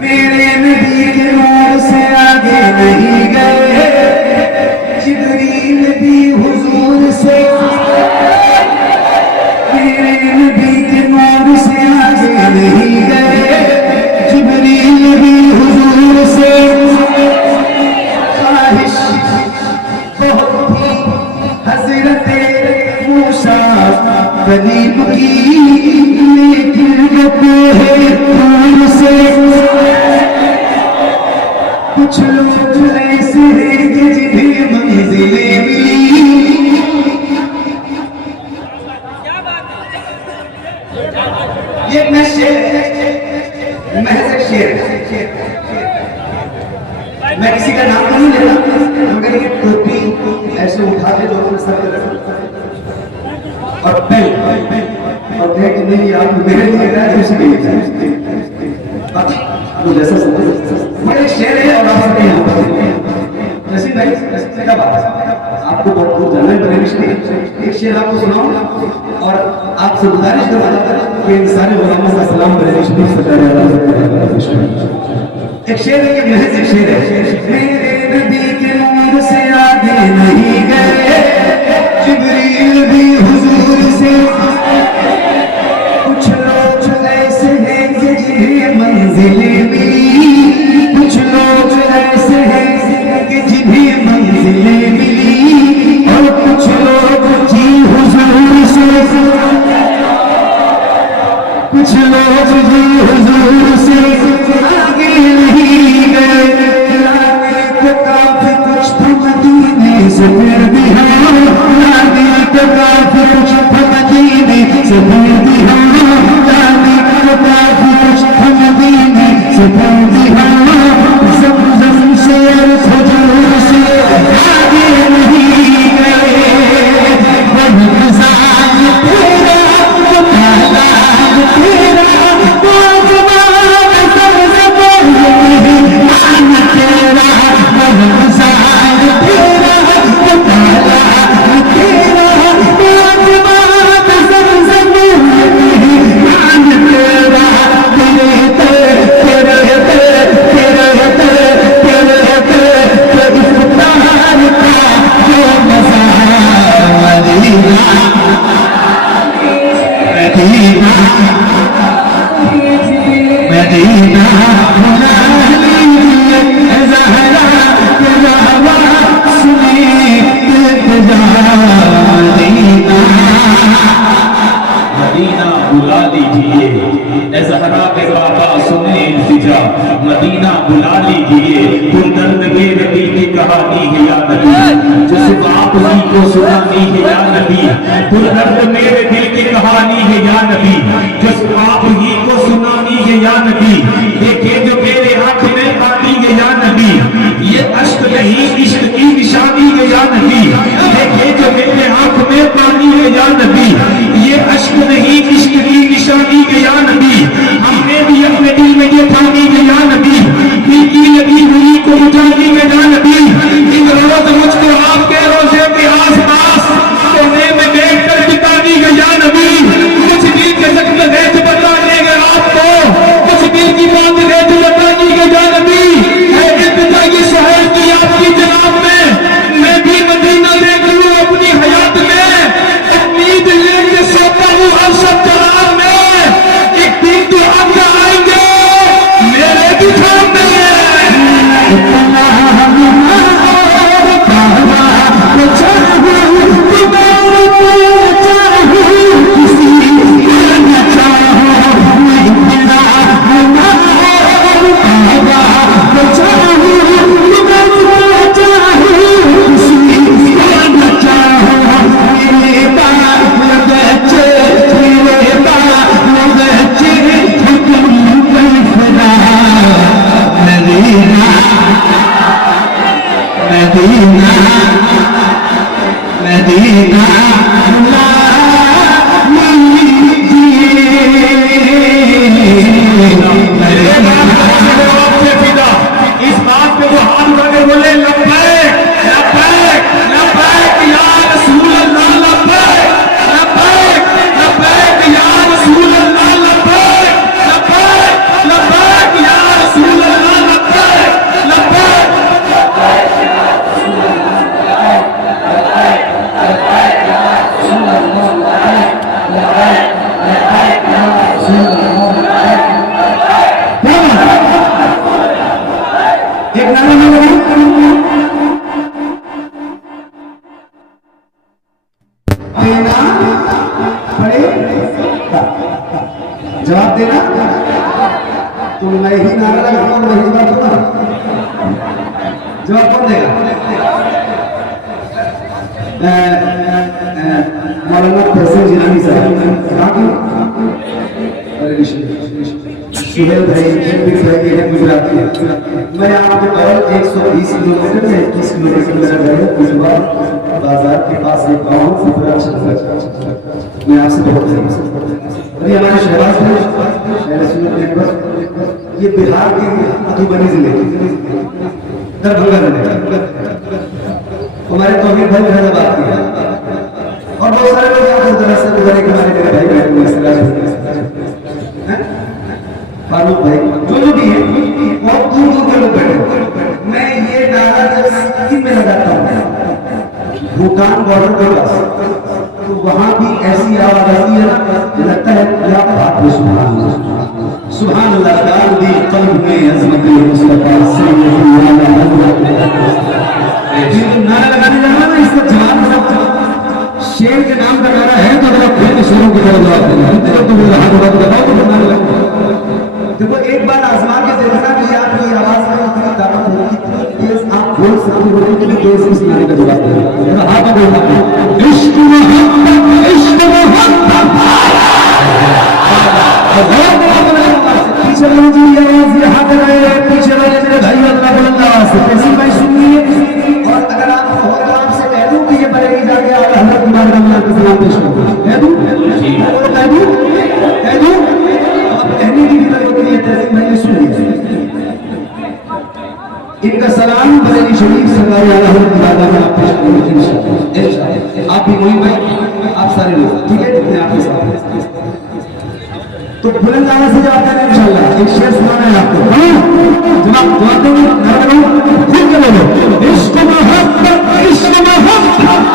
मेरे नबी के नूर से आगे नहीं गए, जिब्रील भी हुजूर से, मेरे नबी के नूर से आगे नहीं गए, जिब्रील भी हुजूर से। ख्वाहिश बहुत थी हज़रत मूसा कलीम की, लेकिन गए दूर से। कुछ लोग ऐसे हैं कि जिन्हें मंजिलें मिली, ये मैं शेर, महज एक शेर, मैं किसी का नाम नहीं लेता, मगर ये टोपी ऐसे उठा के जो अपने सर पे रखता है और पेन और कहे कि नहीं आप मेरे लिए गए उसी के लिए, वो जैसा बड़े शेर है। और आप सबके यहाँ पर जैसे भाई क्या बात है, आपको बहुत जानना पड़ेगा। एक शेर आपको सुनाऊं और आपसे गुजारिश करूंगा कि इन सारे गुलामों का सलाम करें। एक शेर है, महज एक शेर है। मेरे नबी के नूर से आगे नहीं गए, जिब्रील भी हुजूर से। कुछ लोग ऐसे हैं कि जिन्हें मंजिलें मिली, कुछ लोग ऐसे हैं कि जिन्हें मंजिलें मिली, और कुछ लोग जी हुजूर से, कुछ लोग जी हुजूर से आगे नहीं गए। लाने के काफी कुछ तो मदीने से फिर भी हम, लाने के काफी कुछ तो मदीने से फिर भी हम, लाने के काफी कुछ तो मदीने से फिर भी हम, ज़मज़म से और खजूर से आगे नहीं गए। वही ज़ाल तेरा काला तेरा मदीना बुला लीजिए, तो दर्द मेरे दिल की कहानी है या नबी, जो सिर्फ आप ही को सुनानी है या नबी, तो दर्द मेरे दिल की कहानी है या नबी, जो सिर्फ आप ही को सुनानी है या नबी। देखिए जो मेरे आंख में पानी है या नबी, ये अश्क नहीं इश्क की निशानी है या नबी। देखिए जो मेरे आंख में पानी है या नबी, ये अश्क नहीं इश्क की निशानी है या नबी। हमने भी अपने दिल में ये ठानी है या नबी, दिल की लगी हुई को बुझानी है या नबी। इन रोज मुझको आपके रोजे के आसपास कोने में बैठ कर बितानी है या नबी। कुछ दिल के जख्म रेत बताने के आपको, कुछ दिल की बात रेत बतानी है या नबी। है इल्तिजा ये शहर की आपकी जनाब में, मैं भी मदीना देख लूं अपनी हयात में, उम्मीद लेके सोता हूँ हर सब जनाब में। एक दिन तो आप आएंगे मेरे भी सामने। लगाने में लगा देना पड़ेगा, जवाब देना। तो मैं ही नारा लगाऊंगा, मैं ही बात दूंगा, जवाब कौन देगा? मौलाना तहसीन जिलानी साहब, सुहेल भाई गुजराती है। मैं आपके और 120 किलोमीटर से 21 किलोमीटर मेरा घर है कुजवा बाजार के पास एक गाँव फुफरा छत्तर। मैं आपसे बहुत अभी हमारे शहबाज भाई ये बिहार के मधुबनी जिले दरभंगा जिले हमारे तौहीद भाई फैजाबाद के और बहुत सारे लोग यहाँ से दरअसल गुजरे के हमारे मेरे भाई बैठे हुए फारूक भाई जो भी है बहुत दूर दूर के लोग बैठे। मैं ये नारा जब सिक्किम में लगाता हूँ भूटान बॉर्डर के पास, तो वहां भी ऐसी आवाज आती है ना, लगता है क्या बात है। सुभान अल्लाह दाऊदी कल्ब में अज़मत मुस्तफा सल्लल्लाहु अलैहि वसल्लम। नारा लगाने जाना ना, इसका जवाब शेर के नाम का नारा है तो अगर खुद के शेरों की तरफ जवाब देना, तो हाथ बात बताओ तो नारा लगता। देखो एक बार आजमा के देखना कि आपकी आवाज में इतनी ताकत होगी, आप बोल सकते हो कि तेज इस नारे का जवाब देना। हाथ में बोलना इश्क मोहब्बत, इश्क मोहब्बत। पीछे वाले जी आवाज ये हाथ लगाए, पीछे वाले मेरे भाई अल्लाह अल्लाह से तहसीन भाई सुनिए। और अगर आप से कह दूं कि ये बरेली जाके आप हजरत इमाम रमजान के सलाम पेश करो, कह दूं कहने की भी जरूरत नहीं है। तहसीन भाई ने सुन लिया, इनका सलाम बरेली शरीफ सरकार आला हजरत दादा में आप पेश करोगे इंशाअल्लाह। आप भी मोहित भाई, आप सारे लोग, ठीक है, जितने आपके साथ। तो बुलंद आवाज से जवाब देना इंशाअल्लाह। एक शेर सुनाना है आपको, जवाब देंगे खुद के बोलो इश्क मोहब्बत, इश्क मोहब्बत।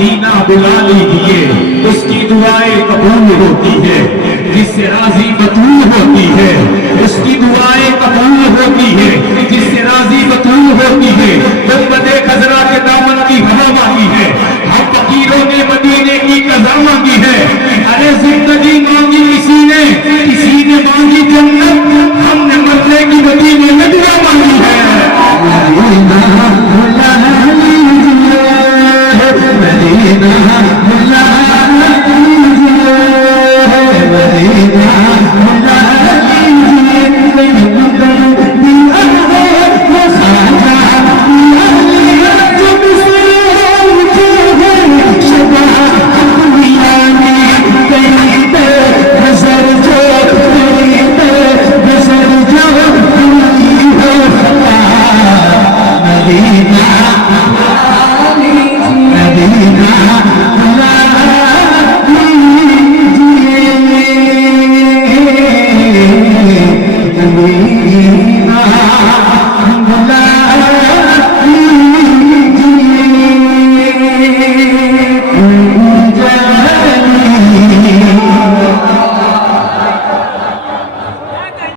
मदीना बुला लीजिए, उसकी दुआएं कबूल होती है। जिससे राजी